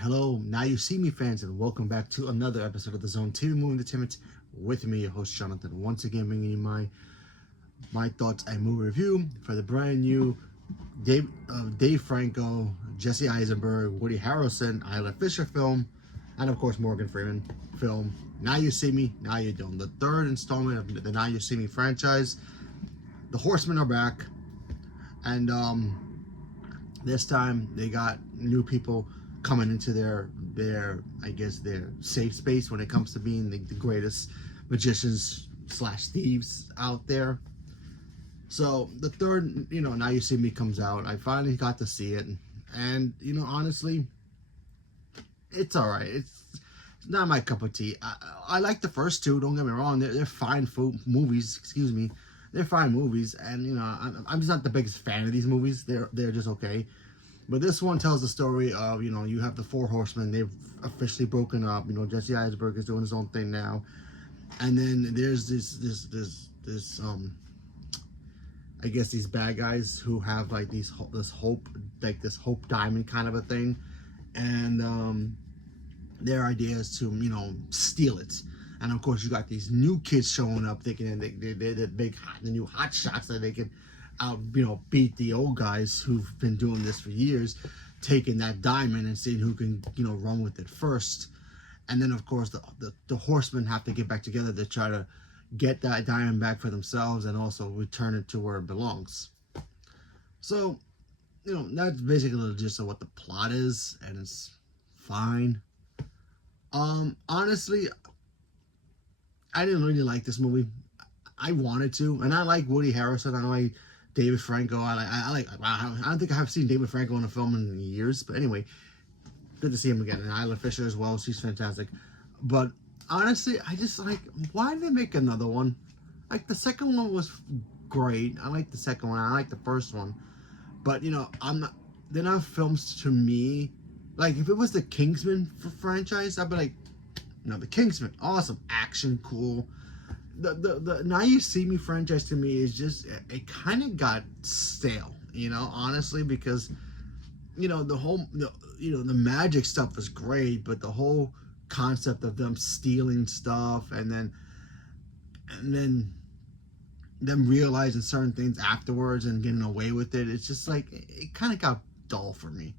Hello, Now You See Me fans, and welcome back to another episode of the Zone TV Movie Entertainment with me, your host Jonathan. Once again, bringing you my thoughts and movie review for the brand new Dave Franco, Jesse Eisenberg, Woody Harrelson, Isla Fisher film, and of course Morgan Freeman film. Now You See Me, Now You Don't. The third installment of the Now You See Me franchise. The Horsemen are back, and this time they got new people coming into their safe space when it comes to being the greatest magicians slash thieves out there. So the third, Now You See Me comes out. I finally got to see it, and honestly, it's all right. It's not my cup of tea. I like the first two. Don't get me wrong. They're fine movies. Excuse me. They're fine movies, and I'm just not the biggest fan of these movies. They're just okay. But this one tells the story of, you have the Four Horsemen. They've officially broken up. Jesse Eisenberg is doing his own thing now. And then there's this I guess these bad guys who have like this hope diamond kind of a thing. And their idea is to, steal it. And of course you got these new kids showing up thinking they're the new hot shots that they can beat the old guys who've been doing this for years, taking that diamond and seeing who can, run with it first. And then of course the horsemen have to get back together to try to get that diamond back for themselves and also return it to where it belongs. So, that's basically the gist of what the plot is, and it's fine. Honestly, I didn't really like this movie. I wanted to, and I like Woody Harrelson. I like David Franco. I don't think I've seen David Franco in a film in years, but anyway, good to see him again. And Isla Fisher as well. She's fantastic. But honestly, I just why did they make another one? Like, the second one was great. I like the second one. I like the first one. But they're not films to me. Like, if it was the Kingsman franchise, I'd be like, the Kingsman, awesome, action, cool. The Now You See Me franchise to me is just, it kind of got stale, honestly, because the magic stuff is great, but the whole concept of them stealing stuff and then them realizing certain things afterwards and getting away with it, it's just like, it kind of got dull for me.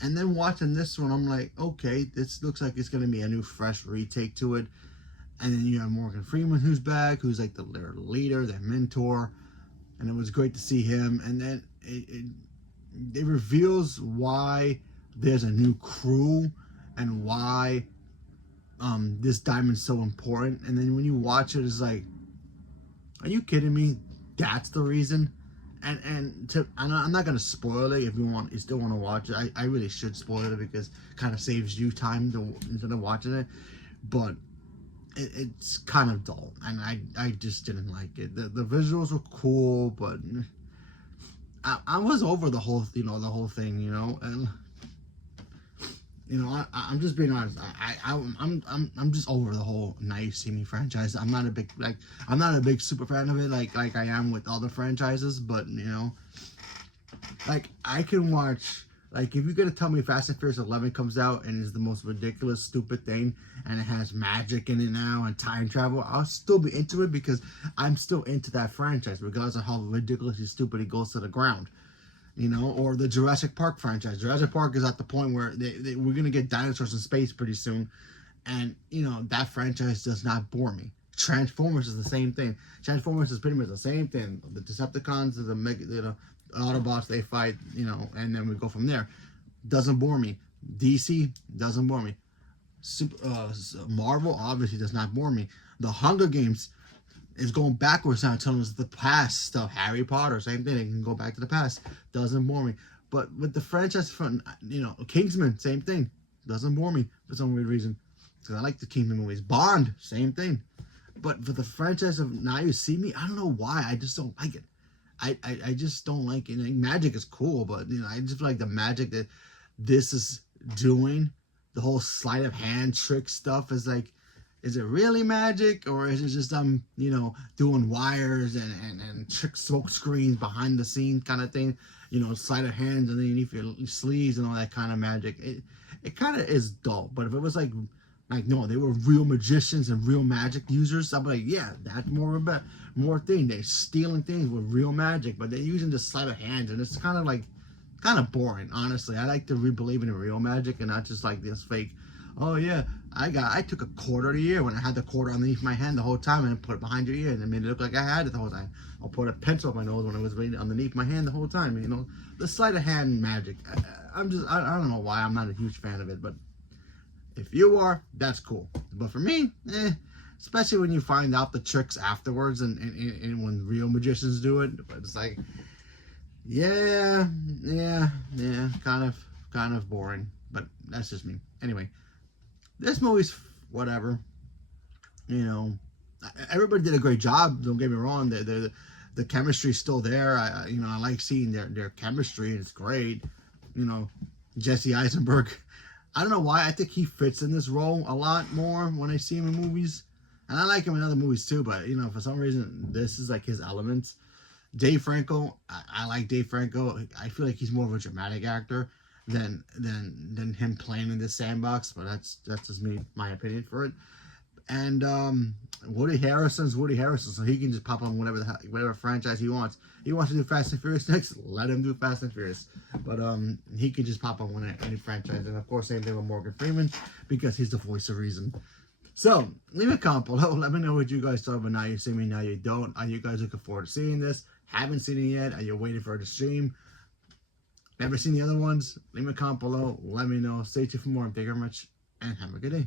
And then watching this one, I'm like, okay, this looks like it's going to be a new fresh retake to it. And then you have Morgan Freeman, who's back, who's like their leader, their mentor. And it was great to see him. And then it reveals why there's a new crew and why this diamond's so important. And then when you watch it, it's like, are you kidding me? That's the reason? And I'm not gonna spoil it. If you still want to watch it, I really should spoil it because it kind of saves you time instead of watching it. But it's kind of dull, and I just didn't like it. The visuals were cool, but I was over the whole the whole thing, and I'm just being honest. I'm just over the whole Now You See Me franchise. I'm not a big super fan of it like I am with other franchises, but I can watch, if you're gonna tell me Fast and Furious 11 comes out and is the most ridiculous stupid thing and it has magic in it now and time travel, I'll still be into it because I'm still into that franchise regardless of how ridiculously stupid it goes to the ground. Or the Jurassic Park franchise. Jurassic Park is at the point where we're going to get dinosaurs in space pretty soon. And, that franchise does not bore me. Transformers is the same thing. Transformers is pretty much the same thing. The Decepticons, the Autobots, they fight, and then we go from there. Doesn't bore me. DC doesn't bore me. Marvel obviously does not bore me. The Hunger Games is going backwards now, telling us the past stuff. Harry Potter, same thing. They can go back to the past. Doesn't bore me. But with the franchise from, Kingsman, same thing. Doesn't bore me for some weird reason. Because I like the Kingsman movies. Bond, same thing. But for the franchise of Now You See Me, I don't know why. I just don't like it. I just don't like it. Magic is cool, but, I just feel like the magic that this is doing, the whole sleight of hand trick stuff is like, is it really magic, or is it just doing wires and trick smoke screens behind the scene kind of thing, sleight of hands underneath your sleeves and all that kind of magic. It kind of is dull. But if it was like no, they were real magicians and real magic users, I'd be like, yeah, that's more thing. They're stealing things with real magic, but they're using the sleight of hand, and it's kind of boring, honestly. I like to believe in real magic and not just like this fake. Oh yeah, I took a quarter of the ear when I had the quarter underneath my hand the whole time and put it behind your ear and it made it look like I had it the whole time. I'll put a pencil up my nose when it was underneath my hand the whole time. The sleight of hand magic. I don't know why I'm not a huge fan of it, but if you are, that's cool. But for me, especially when you find out the tricks afterwards and when real magicians do it, but it's like, yeah, kind of boring. But that's just me. Anyway, this movie's whatever. Everybody did a great job. Don't get me wrong. The chemistry's still there. I like seeing their chemistry. It's great. Jesse Eisenberg. I don't know why. I think he fits in this role a lot more when I see him in movies. And I like him in other movies too, but for some reason this is like his element. Dave Franco, I like Dave Franco. I feel like he's more of a dramatic actor than him playing in this sandbox, but that's just my opinion for it. And Woody Harrelson, so he can just pop on whatever franchise he wants. He wants to do Fast and Furious next, let him do Fast and Furious. But he can just pop on any franchise. And of course, same thing with Morgan Freeman, because he's the voice of reason. So, leave a comment below. Let me know what you guys thought, but now you see me, now you don't. Are you guys looking forward to seeing this? Haven't seen it yet? Are you waiting for it to stream? Never seen the other ones? Leave a comment below. Let me know. Stay tuned for more. Thank you very much, and have a good day.